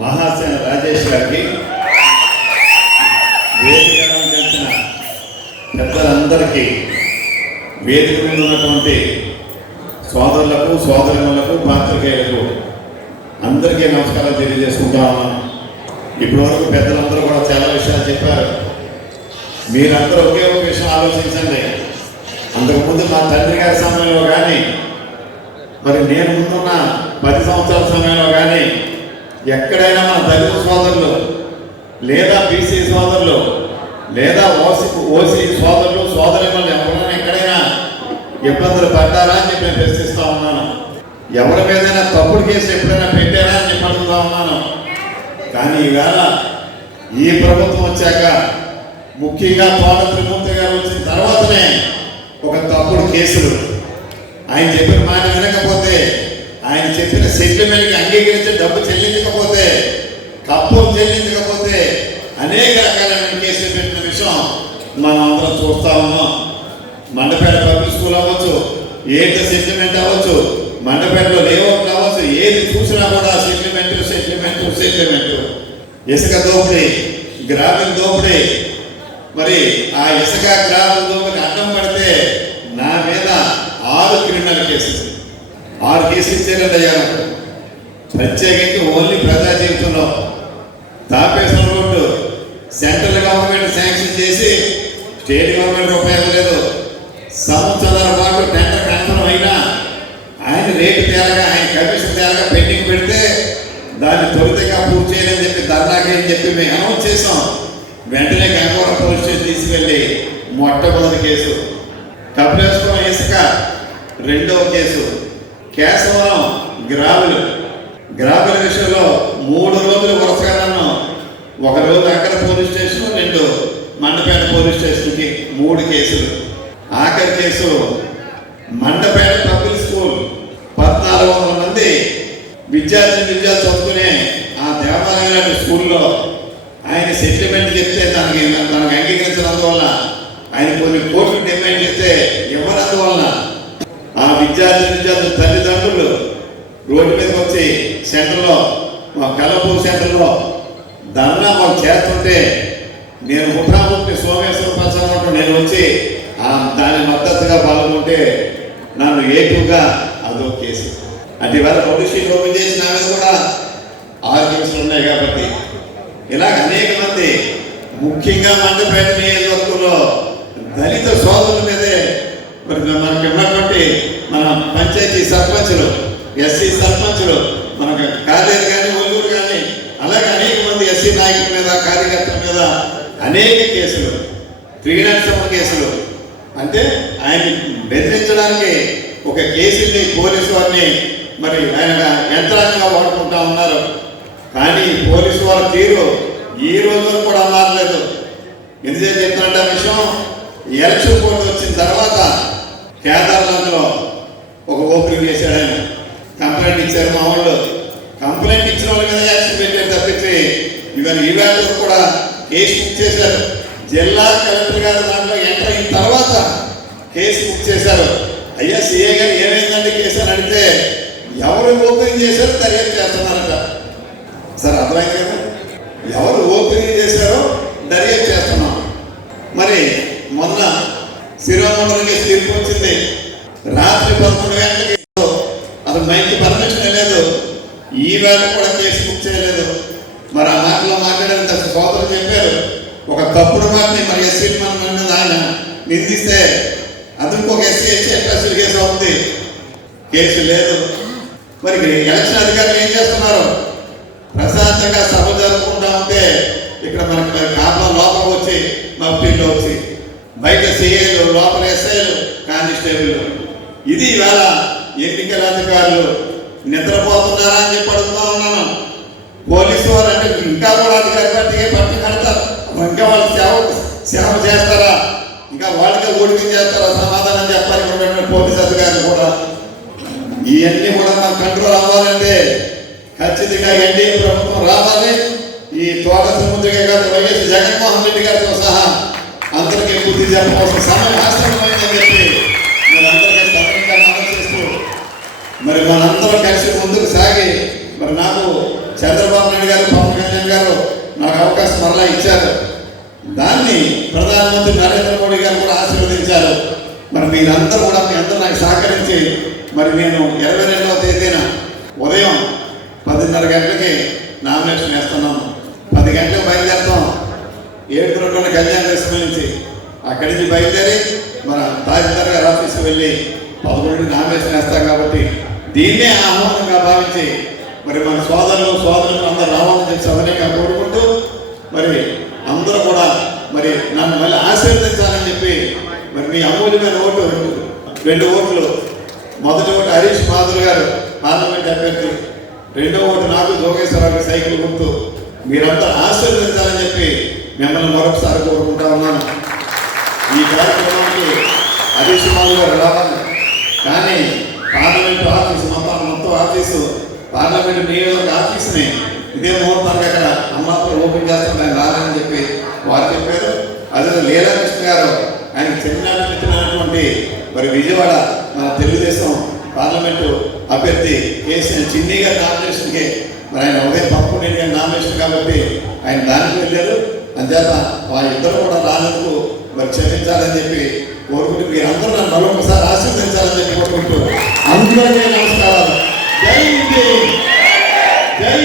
మహాసేన రాజేష్ గారికి వేదిక చేసిన పెద్దలందరికీ వేదిక మీద ఉన్నటువంటి సోదరులకు సోదరులకు పాత్రికేయులకు అందరికీ నమస్కారం తెలియజేసుకుంటాము ఇప్పటివరకు పెద్దలందరూ కూడా చాలా విషయాలు చెప్పారు. మీరందరూ ఒకే ఒక విషయం ఆలోచించండి. అంతకుముందు మా తండ్రి గారి సమయంలో కానీ మరి నేను ముందున్న పది సంవత్సరాల సమయంలో కానీ ఎక్కడైనా మన దళిత సోదరులు లేదా బీసీ సోదరులు లేదా ఓసీ ఓసీ సోదరులు సోదరులు ఎవరైనా ఎక్కడైనా ఇబ్బందులు పడ్డారా అని చెప్పి నేను ప్రశ్నిస్తా ఉన్నాను. ఎవరి మీదైనా తప్పుడు కేసు ఎప్పుడైనా పెట్టారా అని చెప్పి అడుగుతా ఉన్నాను. కానీ ఈవేళ ఈ ప్రభుత్వం వచ్చాక ముఖ్యంగా తోట త్రిమూర్తి గారు వచ్చిన తర్వాతనే ఒక తప్పుడు కేసులు. ఆయన చెప్పిన మాట వినకపోతే ఆయన చెప్పిన సెటిల్మెంట్కి అంగీకరించి డబ్బు చెల్లించకపోతే కప్పం చెల్లించకపోతే అనేక రకాలైన కేసులు పెట్టిన విషయం మనం అందరం చూస్తా ఉన్నాం. మండపేట పబ్లిక్ స్కూల్ అవ్వచ్చు ఏంటి సెటిల్మెంట్ అవ్వచ్చు మండపేటలో లేఅవుట్ అవ్వచ్చు ఏది చూసినా కూడా సెటిల్మెంట్ సెటిల్మెంట్ సెటిల్మెంట్. ఇసుక దోపిడీ గ్రామీణ దోపిడీ. మరి ఆ ఇసుక గ్రామీణ దోపిడీ అడ్డం పడితే నా మీద ఆరు క్రిమినల్ కేసెస్ ఆరు కేసులు అయ్యా. ప్రత్యేకించి ఓన్లీ ప్రజా జీవితంలో Tapeswaram road central government sanction చేసి స్టేట్ గవర్నమెంట్ ఉపయోగలేదు. సంవత్సరాల పాటు టెండర్ కన్ఫర్మ్ అయినా ఆయన రేటు తేలగా ఆయన కమిషన్ తేలగా పెండింగ్ పెడితే దాన్ని త్వరితంగా పూర్తి చేయలేని చెప్పి ధర్నాకి అని చెప్పి మేము అనౌన్స్ చేసాం వెంటనే గంగవరం పోలీస్ స్టేషన్ తీసుకెళ్ళి మొట్టమొదటి కేసు. కపిలేశ్వరం ఇసుక రెండవ కేసు. కేశవరం గ్రావులు గ్రావుల విషయంలో మూడు రోజులు వరుసగా నన్ను ఒక రోజు అక్కడ పోలీస్ స్టేషన్ రెండు మండపేట పోలీస్ స్టేషన్కి మూడు కేసులు. ఆఖరి కేసు మండపేట పబ్లిక్ స్కూల్ పద్నాలుగు వందల మంది విద్యార్థి విద్యార్థి చదువుకునే ఆ దేవాలయం స్కూల్లో ఆయన సెటిల్మెంట్ చెప్తే దానికి దానికి అంగీకరించినందువల్ల ఆయన కొన్ని కోట్లు డిమాండ్ చేస్తే ఎవరందువల్ల ఆ విద్యార్థి విద్యార్థుల తల్లిదండ్రులు రోడ్డు మీదకి వచ్చి సెంటర్లో మా కల్లపూర్ సెంటర్లో ధర్నా వాళ్ళు చేస్తుంటే నేను ముఖాముఖి సోమేశ్వర ప్రసాదం నేను వచ్చి ఆ దాని మద్దతుగా పాల్గొంటే నన్ను ఏటుగా అదో కేసు. అంటే ఇవాళ రెండు షీట్ ఓపెన్ చేసి నా మీద కూడా ఆరు కేసులు ఉన్నాయి కాబట్టి ఇలాగ అనేక మంది ముఖ్యంగా మండపేట నియోజకవర్గంలో దళిత సోదరుల మీదే మరి మనకి ఉన్నటువంటి పంచాయతీ సర్పంచులు ఎస్సీ సర్పంచులు మనకు కాలేరు కానీ ఒల్లూరు కానీ అలాగే అనేక మంది ఎస్సీ నాయకుల మీద కార్యకర్తల మీద అనేక కేసులు త్రీ కేసులు. అంటే ఆయన బెదిరించడానికి ఒక కేసుని పోలీసు వారిని మరి ఆయన యంత్రాంగంగా వాడుకుంటా ఉన్నారు. కానీ పోలీసు వారి తీరు ఈ రోజు కూడా మారలేదు. ఎందుకంటే చెప్తున్నట్టు ఆ విషయం ఎలక్షన్ కోడ్ వచ్చిన తర్వాత కేదార్లో ఓపెనింగ్ చేశాడు ఆయన. కంప్లైంట్ ఇచ్చారు మా వాళ్ళు కంప్లైంట్ ఇచ్చిన వాళ్ళ మీద యాక్షన్ పెట్టారు తప్పించి ఈ ఈవేళ కూడా కేసు బుక్ చేశారు. జిల్లా కలెక్టర్ గారు దాంట్లో ఎంటర్ అయిన తర్వాత కేసు బుక్ చేశారు. అయ్యా సీఏ గారు ఏమైందండి కేసు అని అడిగితే ఎవరు ఓపెనింగ్ చేశారో దర్యాప్తు చేస్తున్నారట. సార్ అర్థమైంది కదా? ఎవరు ఓపెనింగ్ చేశారో దర్యాప్తు చేస్తున్నాం. మరి మొన్న శిరోమండలికి తీర్పు వచ్చింది. రాత్రి పదకొండు గంటలకి అసలు మైకి పర్మిషన్ లేదు. ఈ వేళ కూడా కేసు బుక్ చేయలేదు. మరి ఆ మాటలో మాట్లాడిన సోదరు చెప్పారు. ఒక తప్పుడు మాటని మరి ఎస్సీ మన మీద ఆయన నిందిస్తే అది ఇంకొక ఎస్సీ ఎస్సీ ఎట్లా కేసు అవుతుంది. కేసు లేదు. మరి ఎలక్షన్ అధికారులు ఏం చేస్తున్నారు? ప్రశాంతంగా సభ జరుపుకుంటా ఉంటే ఇక్కడ మనకి మరి కాపలా లోపల వచ్చి పిల్లలు వచ్చి బయట సీఏలు లోపల ఎస్ఐలు కానిస్టేబుల్ ఇది ఇవాళ ఎన్నికల అధికారులు నిద్రపోతున్నారా అని చెప్పి అడుగుతా ఉన్నాను. పోలీసు వారు అంటే ఇంకా కూడా అధికారి పట్టు కడతారు. ఇంకా వాళ్ళు సేవ సేవ చేస్తారా? ఇంకా వాళ్ళకే ఓడికి చేస్తారా? సమాధానం చెప్పాలి ఇక్కడ పోలీసు అధికారులు కూడా. ఇవన్నీ కూడా మన కంట్రోల్ అవ్వాలంటే ఖచ్చితంగా ఎన్డీఏ ప్రభుత్వం రావాలి. ఈ తోట సముద్రగా కాదు వైఎస్ జగన్మోహన్ రెడ్డి గారితో సహా అందరికీ పూర్తి చెప్పవలసిన సమయం ఆసన్నమైందని చెప్పి మరి మనందరం కలిసి ముందుకు సాగి మరి నాకు చంద్రబాబు నాయుడు గారు పవన్ కళ్యాణ్ గారు నాకు అవకాశం మరలా ఇచ్చారు. దాన్ని ప్రధానమంత్రి నరేంద్ర మోడీ గారు కూడా ఆశీర్వదించారు. మరి మీరందరూ కూడా మీ అందరూ నాకు సహకరించి మరి నేను ఇరవై రెండవ తేదీన ఉదయం పదిన్నర గంటలకి నామినేషన్ వేస్తున్నాను. పది గంటలకు బయలుదేరుతాం. ఏడుగురున్న కళ్యాణ దర్శనం నుంచి అక్కడి నుంచి బయలుదేరి మన తహసీల్దార్ గారి ఆఫీస్కి వెళ్ళి పదకొండు నామినేషన్ వేస్తాం కాబట్టి దీన్నే ఆహ్వానంగా భావించి మరి మన సోదరులు సోదరులు అందరూ రావాలని చెప్పి సదనంగా కోరుకుంటూ మరి అందరూ కూడా మరి నన్ను మళ్ళీ ఆశీర్వదించాలని చెప్పి మరి మీ అమూల్యమైన ఓటు రెండు ఓట్లు. మొదటి ఓటు హరీష్ మాధుర్ గారు పార్లమెంట్ అభ్యర్థి. రెండో ఓటు నాకు జోగేశ్వరరావు సైకిల్ గుర్తు. మీరంతా ఆశీర్వదించాలని చెప్పి మిమ్మల్ని మరొకసారి కోరుకుంటా ఉన్నాను. ఈ కార్యక్రమానికి హరీష్ మాధుర్ గారు రావాలి. కానీ పార్లమెంట్ ఆఫీసు మొత్తం మొత్తం ఆఫీసు పార్లమెంట్ నియోజక ఆఫీస్ని ఇదే ముహూర్తానికి అక్కడ అమ్మతో ఓపెన్ చేస్తాం ఆయన రాలని చెప్పి వారు చెప్పారు. అదే లీలాకృష్ణ గారు ఆయన చిన్ననాటి మిత్రులైనటువంటి మరి విజయవాడ మన తెలుగుదేశం పార్లమెంటు అభ్యర్థి కేసీ చిన్ని గారి నామినేషన్కి మరి ఆయన ఉదయం పప్పు నేను గారి నామినేషన్ కాబట్టి ఆయన దానికి వెళ్ళారు. అంతేత వాళ్ళిద్దరు కూడా రానందుకు మరి క్షమించాలని చెప్పి కోరుకుంటూ మీరు అందరూ నన్ను మరొకసారి ఆశీర్వదించాలని చెప్పి కోరుకుంటూ అందరికీ నమస్కారాలు. జై జై